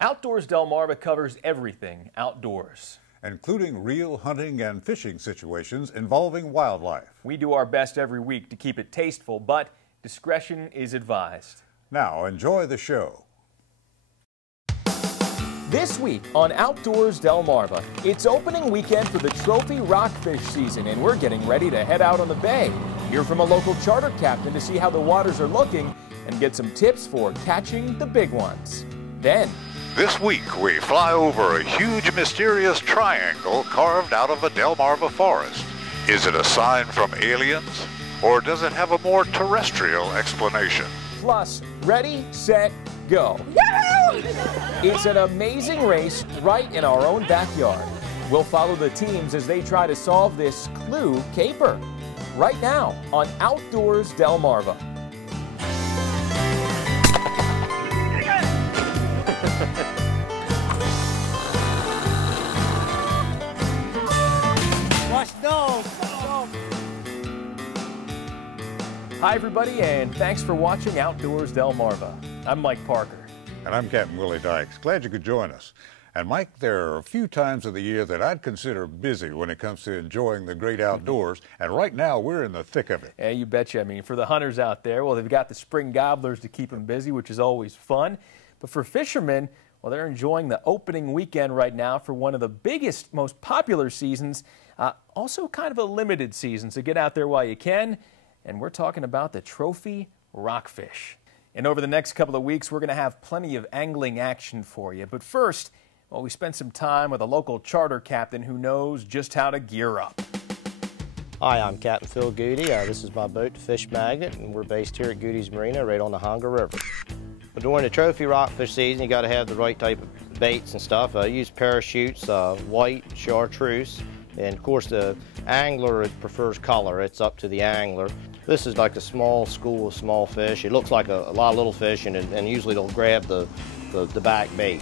Outdoors Delmarva covers everything outdoors, including real hunting and fishing situations involving wildlife. We do our best every week to keep it tasteful, but discretion is advised. Now enjoy the show. This week on Outdoors Delmarva, it's opening weekend for the trophy rockfish season, and we're getting ready to head out on the bay. Hear from a local charter captain to see how the waters are looking and get some tips for catching the big ones. Then, this week we fly over a huge mysterious triangle carved out of a Delmarva forest. Is it a sign from aliens, or does it have a more terrestrial explanation? Plus, ready, set, go. It's an amazing race right in our own backyard. We'll follow the teams as they try to solve this clue caper. Right now on Outdoors Delmarva. Watch those. Hi everybody, and thanks for watching Outdoors Delmarva. I'm Mike Parker. And I'm Captain Willie Dykes. Glad you could join us. And Mike, there are a few times of the year that I'd consider busy when it comes to enjoying the great outdoors, and right now we're in the thick of it. Yeah, you betcha. I mean, for the hunters out there, well, they've got the spring gobblers to keep them busy, which is always fun. But for fishermen, well, they're enjoying the opening weekend right now for one of the biggest, most popular seasons, also kind of a limited season, so get out there while you can. And we're talking about the trophy rockfish. And over the next couple of weeks, we're going to have plenty of angling action for you. But first, well, we spent some time with a local charter captain who knows just how to gear up. Hi, I'm Captain Phil Goody. This is my boat, the Fish Magnet, and we're based here at Goody's Marina right on the Honga River. But during the trophy rockfish season, you got to have the right type of baits and stuff. I use parachutes, white, chartreuse, and of course the angler prefers color. It's up to the angler. This is like a small school of small fish. It looks like a lot of little fish, and usually they'll grab the back bait.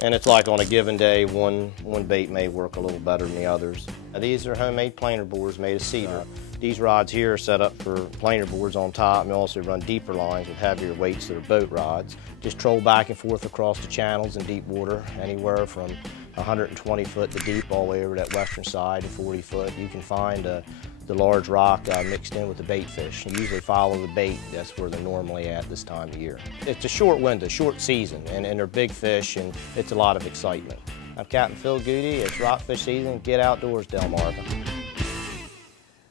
And it's like on a given day, one bait may work a little better than the others. Now, these are homemade planer boards made of cedar. These rods here are set up for planer boards on top, and we also run deeper lines with heavier weights that are boat rods. Just troll back and forth across the channels in deep water, anywhere from 120 foot to deep all the way over that western side, and 40 foot. You can find the large rock mixed in with the bait fish. You usually follow the bait. That's where they're normally at this time of year. It's a short window, short season, and they're big fish, and it's a lot of excitement. I'm Captain Phil Goody. It's rockfish season. Get outdoors, Delmarva.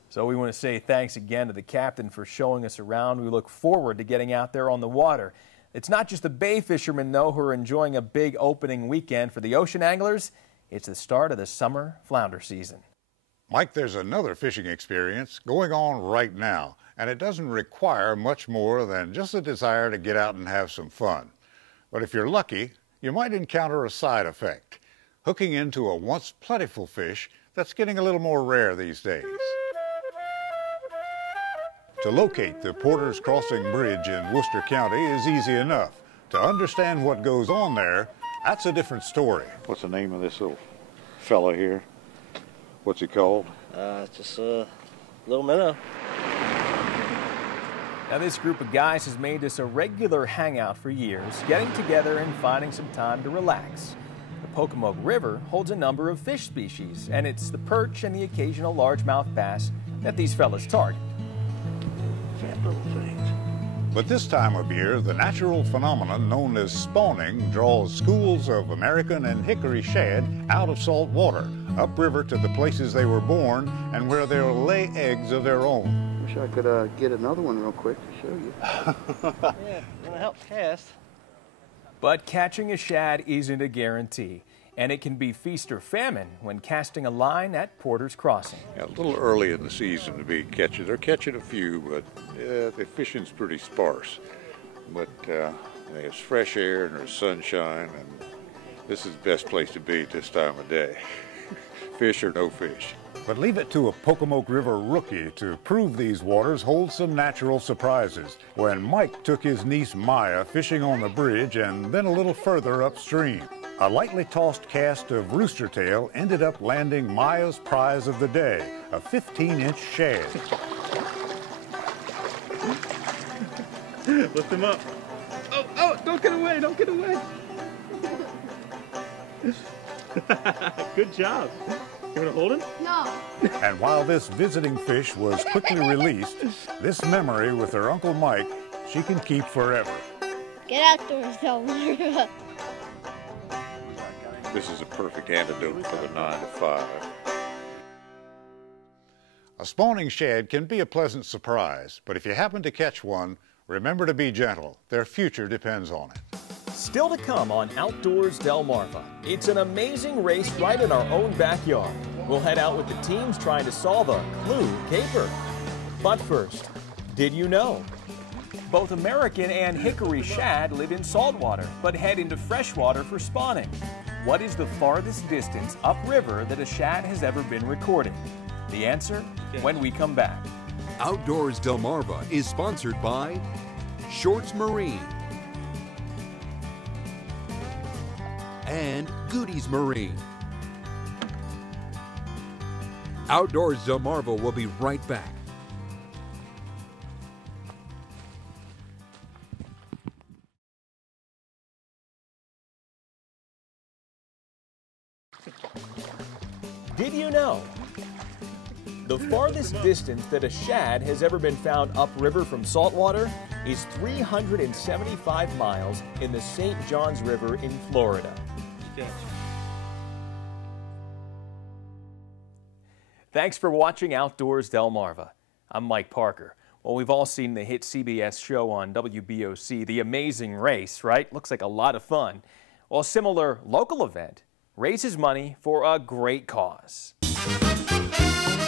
So we want to say thanks again to the captain for showing us around. We look forward to getting out there on the water. It's not just the bay fishermen, though, who are enjoying a big opening weekend. For the ocean anglers, it's the start of the summer flounder season. Mike, there's another fishing experience going on right now, and it doesn't require much more than just a desire to get out and have some fun. But if you're lucky, you might encounter a side effect, hooking into a once plentiful fish that's getting a little more rare these days. To locate the Porter's Crossing Bridge in Worcester County is easy enough. To understand what goes on there, that's a different story. What's the name of this little fella here? What's he called? Just a little minnow. Now, this group of guys has made this a regular hangout for years, getting together and finding some time to relax. The Pocomoke River holds a number of fish species, and it's the perch and the occasional largemouth bass that these fellas target. Little things. But this time of year, the natural phenomenon known as spawning draws schools of American and hickory shad out of salt water, upriver to the places they were born and where they'll lay eggs of their own. Wish I could get another one real quick to show you. Yeah, gonna help cast. But catching a shad isn't a guarantee, and it can be feast or famine when casting a line at Porter's Crossing. Yeah, a little early in the season to be catching. They're catching a few, but the fishing's pretty sparse. But there's fresh air and there's sunshine, and this is the best place to be at this time of day. Fish or no fish. But leave it to a Pocomoke River rookie to prove these waters hold some natural surprises. When Mike took his niece Maya fishing on the bridge and then a little further upstream, a lightly tossed cast of rooster tail ended up landing Maya's prize of the day, a 15-inch shad. Lift him up. Oh. don't get away, don't get away. Good job. You want to hold him? No. And while this visiting fish was quickly released, this memory with her Uncle Mike, she can keep forever. Get outdoors, Delmarva. This is a perfect antidote for the 9 to 5. A spawning shad can be a pleasant surprise, but if you happen to catch one, remember to be gentle. Their future depends on it. Still to come on Outdoors Delmarva. It's an amazing race right in our own backyard. We'll head out with the teams trying to solve a clue caper. But first, did you know? Both American and hickory shad live in saltwater, but head into freshwater for spawning. What is the farthest distance upriver that a shad has ever been recorded? The answer when we come back. Outdoors Delmarva is sponsored by Shorts Marine and Goodies Marine. Outdoors Delmarva will be right back. Did you know? The farthest distance that a shad has ever been found upriver from saltwater is 375 miles in the St. Johns River in Florida. Thanks for watching Outdoors Delmarva. I'm Mike Parker. Well, we've all seen the hit CBS show on WBOC, The Amazing Race, right? Looks like a lot of fun. Well, a similar local event raises money for a great cause.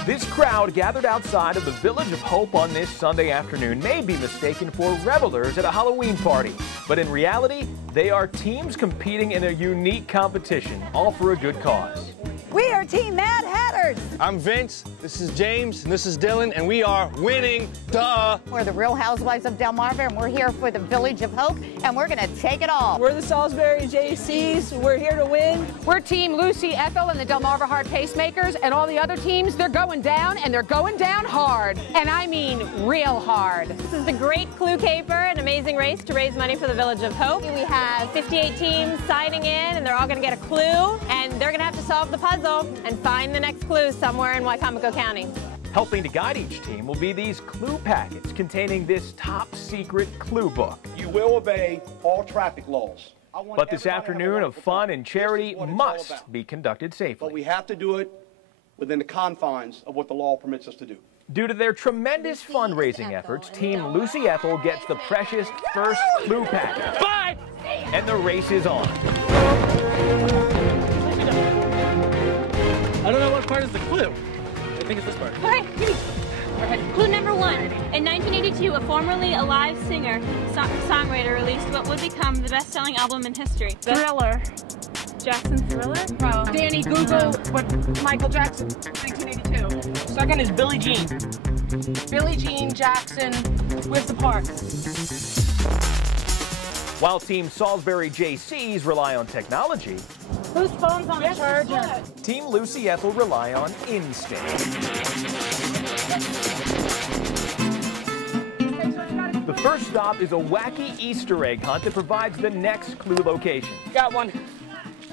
This crowd gathered outside of the Village of Hope on this Sunday afternoon may be mistaken for revelers at a Halloween party, but in reality, they are teams competing in a unique competition, all for a good cause. We are Team Mad Hatters. I'm Vince, this is James, and this is Dylan, and we are winning, duh! We're the Real Housewives of Delmarva, and we're here for the Village of Hope, and we're gonna take it all. We're the Salisbury JCs, we're here to win. We're Team Lucy Ethel and the Delmarva Heart Pacemakers, and all the other teams, they're going down, and they're going down hard. And I mean real hard. This is the Great Clue Caper, an amazing race to raise money for the Village of Hope. We have 58 teams signing in, and they're all gonna get a clue, and they're gonna have to solve the puzzle and find the next clue somewhere in Wycomico County. Helping to guide each team will be these clue packets containing this top secret clue book. You will obey all traffic laws. But this afternoon of fun and charity must be conducted safely. But we have to do it within the confines of what the law permits us to do. Due to their tremendous fundraising efforts, Team Lucy Ethel gets the precious first clue packet. 5! And the race is on. I don't know what part is the clue. I think it's this part. All right, clue number 1. In 1982, a formerly alive singer, songwriter released what would become the best-selling album in history. Thriller. Jackson's Thriller? Danny, Google what Michael Jackson, 1982. Second is Billie Jean. Billie Jean Jackson, With the Park. While Team Salisbury JCs rely on technology, Whose phone's on the charger? Team Lucy Ethel rely on instinct. The first stop is a wacky Easter egg hunt that provides the next clue location. Got one.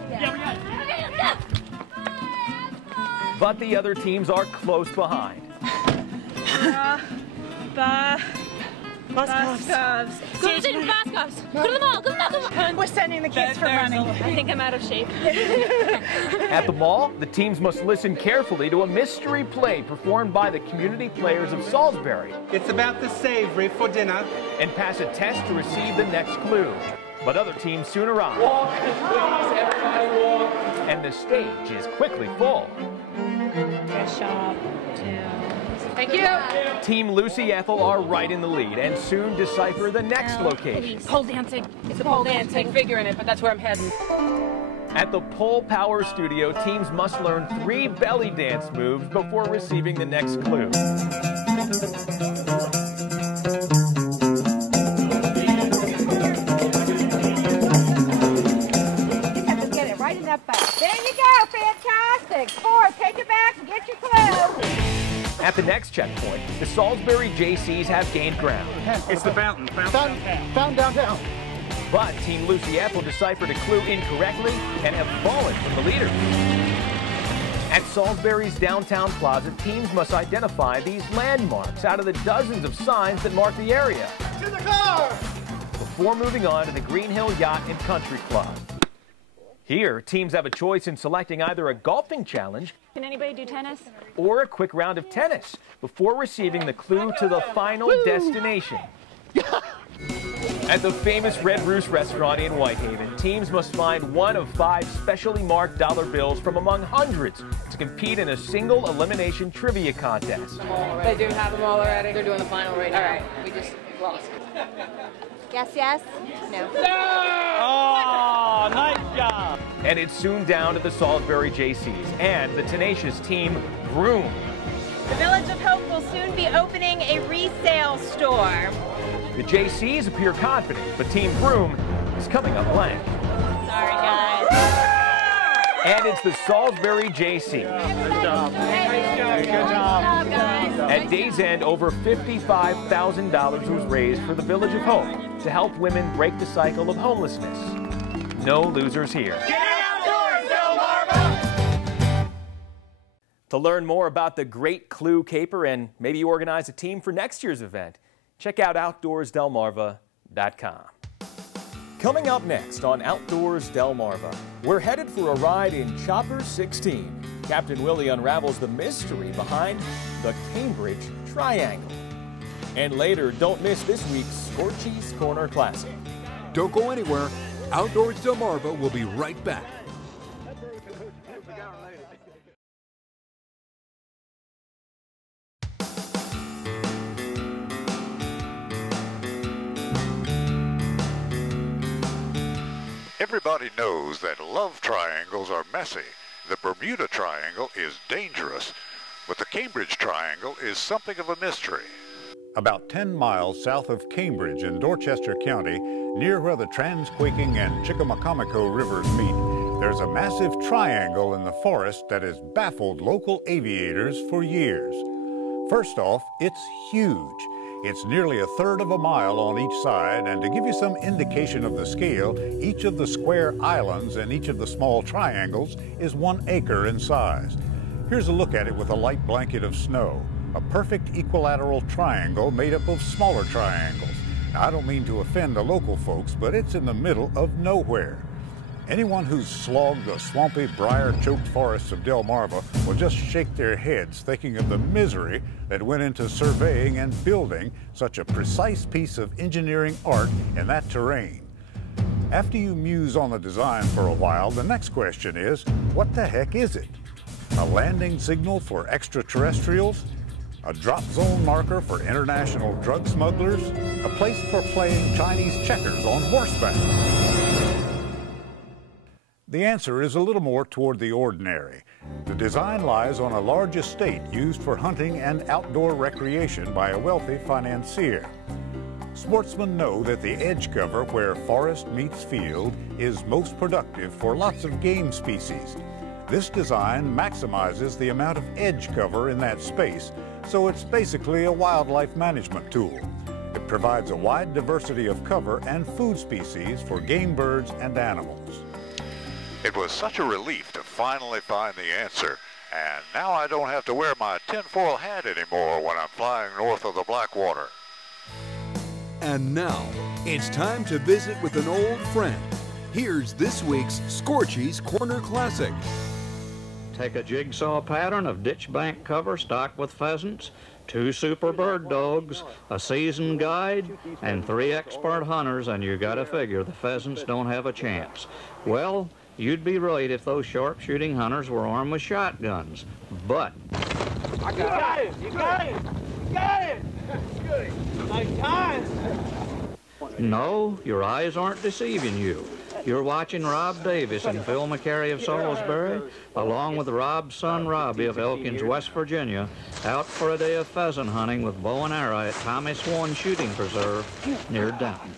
Yeah, we got it. But the other teams are close behind. Boscovs. Station Boscovs. Go to the mall. Go to the mall. We're sending the kids for running. I think I'm out of shape. At the mall, the teams must listen carefully to a mystery play performed by the community players of Salisbury. It's about the savory for dinner. And pass a test to receive the next clue. But other teams soon arrive. Walk, please, everybody walk. And the stage is quickly full. Shop. Thank you. Team Lucy Ethel are right in the lead and soon decipher the next location. Pole dancing. It's a pole dancing figure in it, but that's where I'm heading. At the Pole Power Studio, teams must learn 3 belly dance moves before receiving the next clue. Get it right in that back. There you go, fantastic. 4, take it back and get your clue. At the next checkpoint, the Salisbury JCs have gained ground. It's the fountain. Fountain downtown. But Team Lucy Ethel deciphered a clue incorrectly and have fallen from the leader. At Salisbury's downtown plaza, teams must identify these landmarks out of the dozens of signs that mark the area. To the car! Before moving on to the Green Hill Yacht and Country Club. Here, teams have a choice in selecting either a golfing challenge Can anybody do tennis? or a quick round of tennis before receiving the clue to the final destination. At the famous Red Roost restaurant in Whitehaven, teams must find one of 5 specially marked dollar bills from among hundreds to compete in a single elimination trivia contest. They do have them all already. They're doing the final right now. All right, we just lost. Yes, yes? No. Oh, nice job! And it's soon down to the Salisbury JCs and the tenacious Team Broom. The Village of Hope will soon be opening a resale store. The JCs appear confident, but Team Broom is coming up blank. Sorry, guys. And it's the Salisbury JC. Good job. Good job, guys. At day's end, over $55,000 was raised for the Village of Hope to help women break the cycle of homelessness. No losers here. Get outdoors, Delmarva! To learn more about the Great Clue Caper and maybe organize a team for next year's event, check out OutdoorsDelmarva.com. Coming up next on Outdoors Delmarva, we're headed for a ride in Chopper 16. Captain Willie unravels the mystery behind the Cambridge Triangle. And later, don't miss this week's Scorchy's Corner Classic. Don't go anywhere. Outdoors Delmarva will be right back. Everybody knows that love triangles are messy. The Bermuda Triangle is dangerous, but the Cambridge Triangle is something of a mystery. About 10 miles south of Cambridge in Dorchester County, near where the Transquaking and Chickamaucomico rivers meet, there's a massive triangle in the forest that has baffled local aviators for years. First off, it's huge. It's nearly 1/3 of a mile on each side, and to give you some indication of the scale, each of the square islands and each of the small triangles is 1 acre in size. Here's a look at it with a light blanket of snow. A perfect equilateral triangle made up of smaller triangles. Now, I don't mean to offend the local folks, but it's in the middle of nowhere. Anyone who's slogged the swampy, briar-choked forests of Delmarva will just shake their heads thinking of the misery that went into surveying and building such a precise piece of engineering art in that terrain. After you muse on the design for a while, the next question is, what the heck is it? A landing signal for extraterrestrials? A drop zone marker for international drug smugglers? A place for playing Chinese checkers on horseback? The answer is a little more toward the ordinary. The design lies on a large estate used for hunting and outdoor recreation by a wealthy financier. Sportsmen know that the edge cover where forest meets field is most productive for lots of game species. This design maximizes the amount of edge cover in that space, so it's basically a wildlife management tool. It provides a wide diversity of cover and food species for game birds and animals. It was such a relief to finally find the answer, and now I don't have to wear my tinfoil hat anymore when I'm flying north of the Blackwater. And now, it's time to visit with an old friend. Here's this week's Scorchy's Corner Classic. Take a jigsaw pattern of ditch bank cover stocked with pheasants, 2 super bird dogs, a seasoned guide, and 3 expert hunters, and you gotta figure the pheasants don't have a chance. Well, you'd be right if those sharpshooting hunters were armed with shotguns, but... I got it! You got it! You got it! Good. Nice time! No, your eyes aren't deceiving you. You're watching Rob Davis and Phil McCary of Salisbury, along with Rob's son Robbie of Elkins, West Virginia, out for a day of pheasant hunting with bow and arrow at Tommy Swan Shooting Preserve near Downton.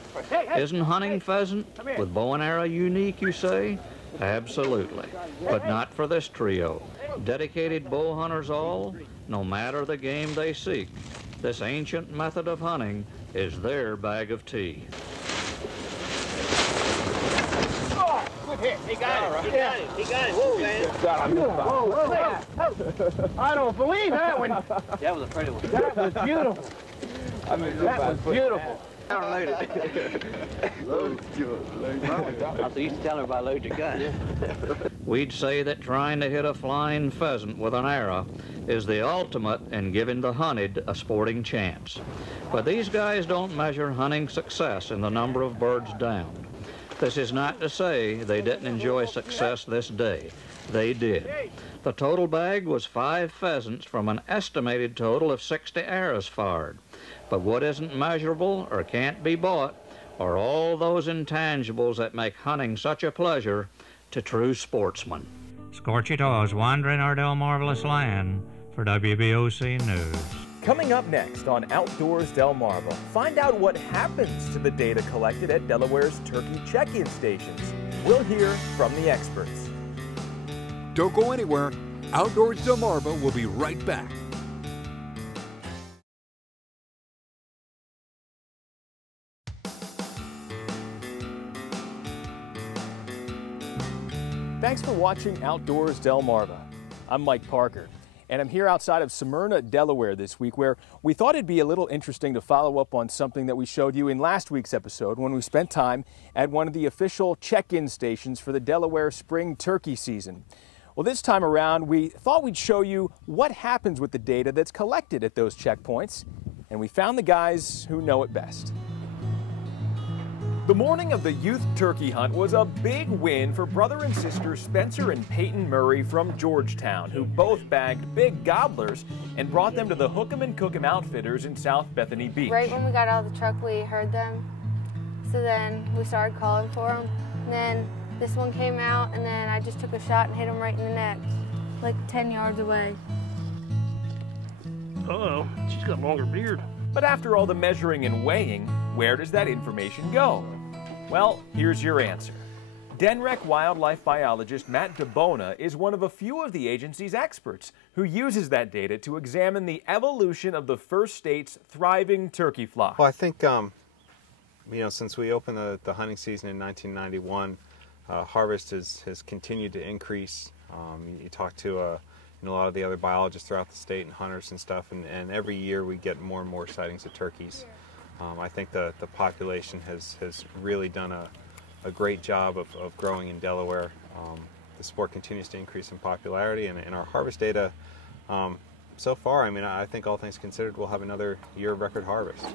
Isn't hunting pheasant with bow and arrow unique, you say? Absolutely, but not for this trio. Dedicated bow hunters all, no matter the game they seek. This ancient method of hunting is their bag of tea. Here, he got it. He got it. He got it. Whoa, man. Whoa. I don't believe that one. That was a pretty one. That was beautiful. That was beautiful. I don't load it. I used to tell everybody load your gun. We'd say that trying to hit a flying pheasant with an arrow is the ultimate in giving the hunted a sporting chance. But these guys don't measure hunting success in the number of birds downed. This is not to say they didn't enjoy success this day. They did. The total bag was 5 pheasants from an estimated total of 60 arrows fired. But what isn't measurable or can't be bought are all those intangibles that make hunting such a pleasure to true sportsmen. Scorchito is wandering our Delmarvelous land for WBOC News. Coming up next on Outdoors Delmarva, find out what happens to the data collected at Delaware's turkey check-in stations. We'll hear from the experts. Don't go anywhere. Outdoors Delmarva will be right back. Thanks for watching Outdoors Delmarva. I'm Mike Parker, and I'm here outside of Smyrna, Delaware this week, where we thought it'd be a little interesting to follow up on something that we showed you in last week's episode when we spent time at one of the official check-in stations for the Delaware spring turkey season. Well, this time around, we thought we'd show you what happens with the data that's collected at those checkpoints, and we found the guys who know it best. The morning of the youth turkey hunt was a big win for brother and sister Spencer and Peyton Murray from Georgetown, who both bagged big gobblers and brought them to the Hook'em and Cook'em Outfitters in South Bethany Beach. Right when we got out of the truck, we heard them. So then we started calling for them. And then this one came out, and then I just took a shot and hit him right in the neck, like 10 yards away. Uh-oh, she's got a longer beard. But after all the measuring and weighing, where does that information go? Well, here's your answer. DENREC wildlife biologist Matt DeBona is one of a few of the agency's experts who uses that data to examine the evolution of the first state's thriving turkey flock. Well, I think, you know, since we opened the hunting season in 1991, harvest has continued to increase. You talk to a lot of the other biologists throughout the state and hunters and stuff, and every year we get more and more sightings of turkeys. I think the population has really done a great job of growing in Delaware. The sport continues to increase in popularity, and in our harvest data, so far, I mean, I think all things considered, we'll have another year of record harvest.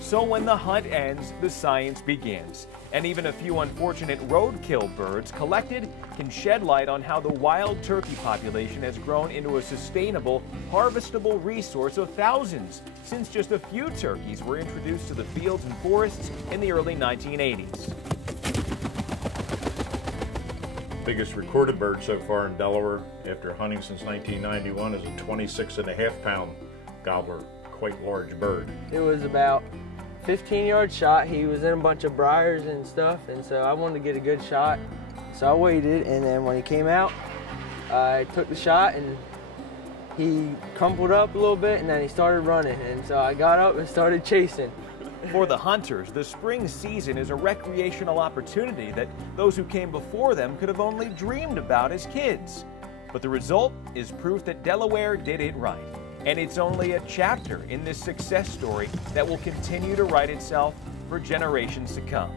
So when the hunt ends, the science begins. And even a few unfortunate roadkill birds collected can shed light on how the wild turkey population has grown into a sustainable, harvestable resource of thousands since just a few turkeys were introduced to the fields and forests in the early 1980s. Biggest recorded bird so far in Delaware after hunting since 1991 is a 26.5-pound gobbler, quite large bird. It was about 15-yard shot. He was in a bunch of briars and stuff, and so I wanted to get a good shot. So I waited, and then when he came out, I took the shot, and he crumpled up a little bit, and then he started running, and so I got up and started chasing. For the hunters, the spring season is a recreational opportunity that those who came before them could have only dreamed about as kids. But the result is proof that Delaware did it right. And it's only a chapter in this success story that will continue to write itself for generations to come.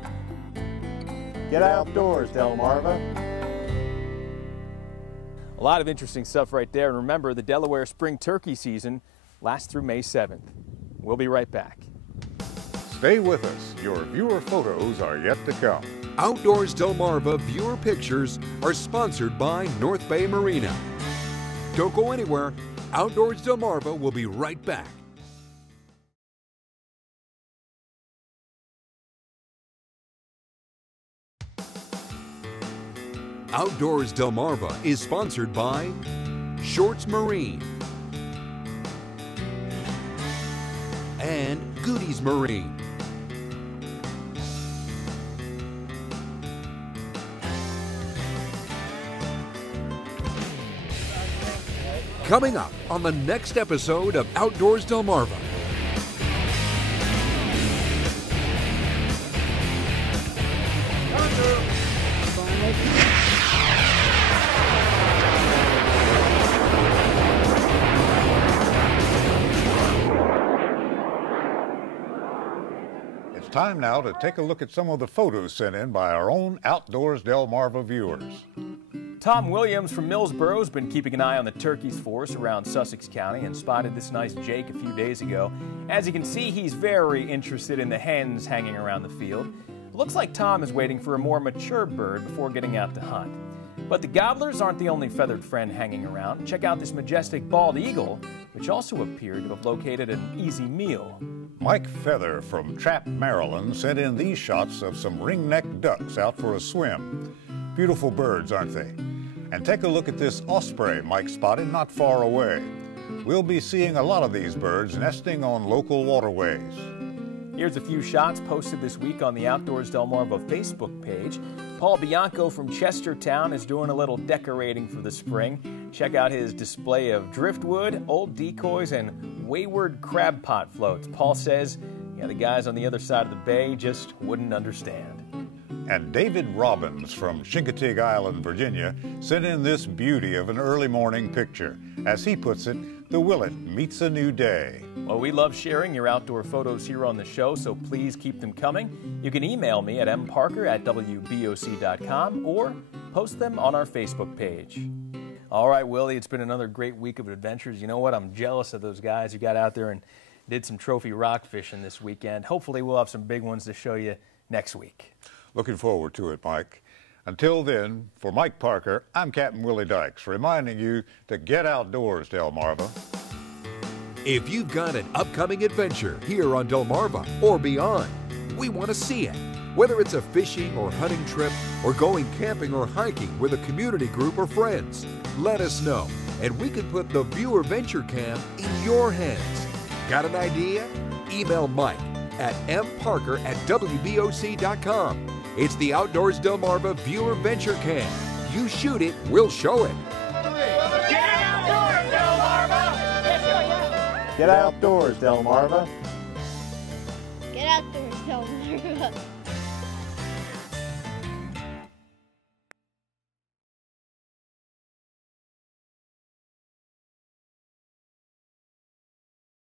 Get outdoors, Delmarva. A lot of interesting stuff right there. And remember, the Delaware spring turkey season lasts through May 7th. We'll be right back. Stay with us. Your viewer photos are yet to come. Outdoors Delmarva viewer pictures are sponsored by North Bay Marina. Don't go anywhere. Outdoors Delmarva will be right back. Outdoors Delmarva is sponsored by Shorts Marine and Goodies Marine. Coming up on the next episode of Outdoors Delmarva. Thunder! time now to take a look at some of the photos sent in by our own Outdoors Delmarva viewers. Tom Williams from Millsboro has been keeping an eye on the turkeys for us around Sussex County and spotted this nice Jake a few days ago. As you can see, he's very interested in the hens hanging around the field. It looks like Tom is waiting for a more mature bird before getting out to hunt. But the gobblers aren't the only feathered friend hanging around. Check out this majestic bald eagle, which also appeared to have located an easy meal. Mike Feather from Trappe, Maryland sent in these shots of some ring-necked ducks out for a swim. Beautiful birds, aren't they? And take a look at this osprey Mike spotted not far away. We'll be seeing a lot of these birds nesting on local waterways. Here's a few shots posted this week on the Outdoors Delmarva Facebook page. Paul Bianco from Chestertown is doing a little decorating for the spring. Check out his display of driftwood, old decoys, and wayward crab pot floats. Paul says, yeah, the guys on the other side of the bay just wouldn't understand. And David Robbins from CHINCOTEAGUE Island, Virginia, sent in this beauty of an early morning picture. As he puts it, the willet meets a new day. Well, we love sharing your outdoor photos here on the show, so please keep them coming. You can email me at mparker@wboc.com or post them on our Facebook page. All right, Willie, it's been another great week of adventures. You know what? I'm jealous of those guys who got out there and did some trophy rock fishing this weekend. Hopefully we'll have some big ones to show you next week. Looking forward to it, Mike. Until then, for Mike Parker, I'm Captain Willie Dykes, reminding you to get outdoors, Delmarva. If you've got an upcoming adventure here on Delmarva or beyond, we want to see it. Whether it's a fishing or hunting trip or going camping or hiking with a community group or friends, let us know and we can put the Viewer Venture Cam in your hands. Got an idea? Email Mike at mparker@wboc.com. It's the Outdoors Delmarva Viewer Venture Cam. You shoot it, we'll show it. Get outdoors, Delmarva! Get outdoors, Delmarva. Get outdoors, Delmarva.